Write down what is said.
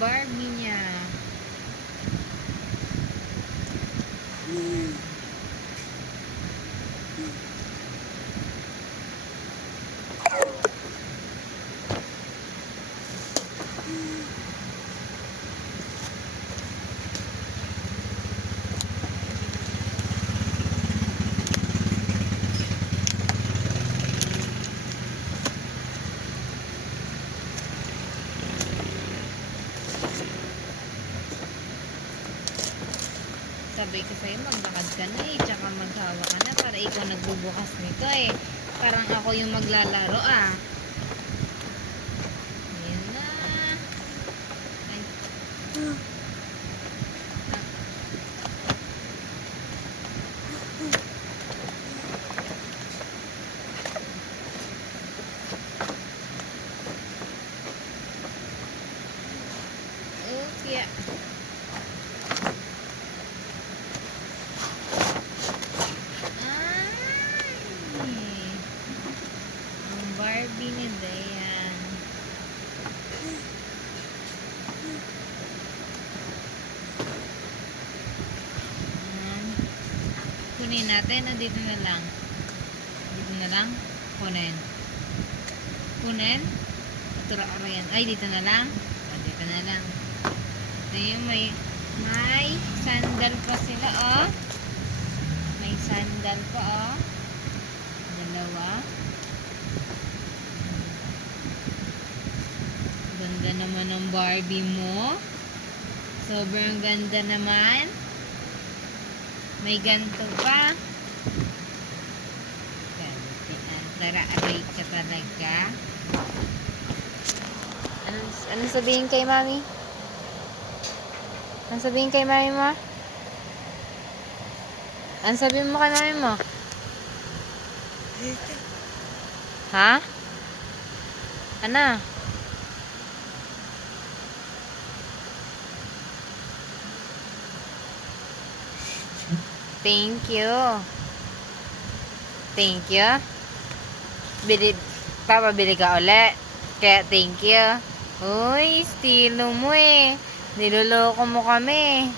Barbie niya. Sabi ko sa'yo, maglakad ka na eh, tsaka maghawa ka na para ikaw nagbubukas nito eh. Parang ako yung maglalaro ah. Ayan na. Ay. Upya. Barbie ni Dayan. Kunin natin o dito na lang? Dito na lang? Kunin. Kunin? Tura-tura yan. Ay, dito na lang? O, dito na lang. Ito yung may sandal pa sila, oh. May sandal pa, oh. Dalawa. Ganda naman ng Barbie mo. Sobrang ganda naman. May ganito pa. Tara-aray ka talaga. Anong sabihin kay mami? Anong sabihin kay mami mo? Anong sabihin mo kay mami mo? Ha? Ano? Thank you. Thank you. Papabili ka ulit. Kaya thank you. Uy, estilo mo eh. Niloloko mo kami.